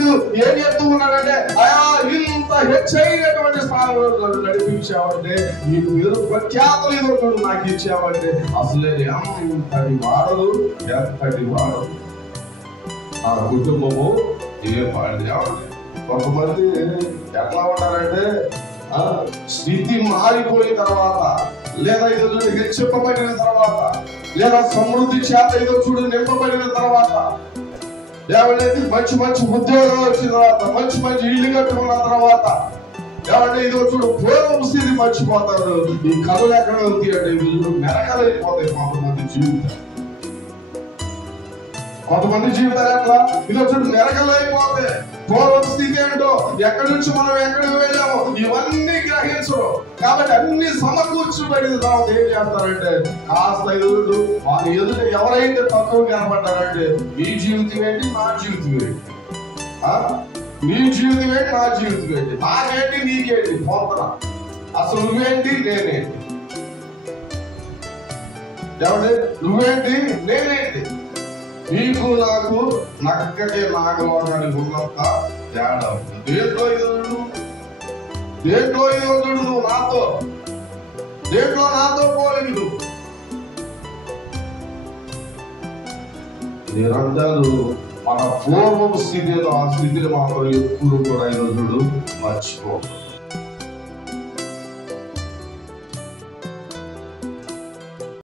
దావీదు ఏం చెప్తూ ఉన్నాడంటే, అయా ఇంత హెచ్చైనటువంటి స్థానంలో నన్ను నడిపించావంటే, నీకు మీరు ప్రఖ్యాతలు ఇవ్వకుండా నాకు ఇచ్చావంటే, అసలే ఎంతటి వాడలు ఎంతటి వాడలు ఆ కుటుంబము ఏ పాడి. కొంతమంది ఎట్లా ఉంటారంటే, స్థితి మారిపోయిన తర్వాత, లేదా ఏదో చూడు హెచ్చింపబడిన తర్వాత, లేదా సమృద్ధి చేత ఏదో చూడు నింపబడిన తర్వాత, ఏమంటే మంచి మంచి ఉద్యోగాలు వచ్చిన తర్వాత, మంచి మంచి ఇల్లు కట్టుకున్న తర్వాత, ఏమంటే ఇదో చూడు పూర్వం స్థితి మర్చిపోతారు. ఈ కళలు ఎక్కడ ఉంది అంటే వీళ్ళు మెరకలైపోతాయి కొంతమంది జీవితాలు ఎట్లా ఇదో చూడు మెరకలైపోతాయి. పూర్వం స్థితి ఏంటో, ఎక్కడి నుంచి మనం ఎక్కడికి వెళ్ళామో ఇవన్నీ గ్రహించరు. కాబట్టి అన్ని సమకూర్చబడిన తర్వాత ఏం చేస్తారంటే, కాస్త ఎదురు వాళ్ళ ఎదుట ఎవరైతే తక్కువ కనపడ్డారంటే, మీ జీవితం ఏంటి నా జీవితం ఏంటి, నీ జీవితం ఏంటి నా జీవితం ఏంటి, నాకేంటి నీకేంటి పోతన, అసలు నువ్వేంటి నేనేంటి, ఏమంటే నువ్వేంటి నేనేంటి, నీకు నాకు నక్కకే నాగలోకానికి ఉన్నంత తేడా ఉంది. దేంట్లో ఈరోజు నువ్వు నాతో, దేంట్లో నాతో పోలేదు నువ్వు. నిరంతరం మన పూర్వపు స్థితిలో ఆ స్థితిని మాత్రం ఎప్పుడు కూడా ఈరోజు మర్చిపో.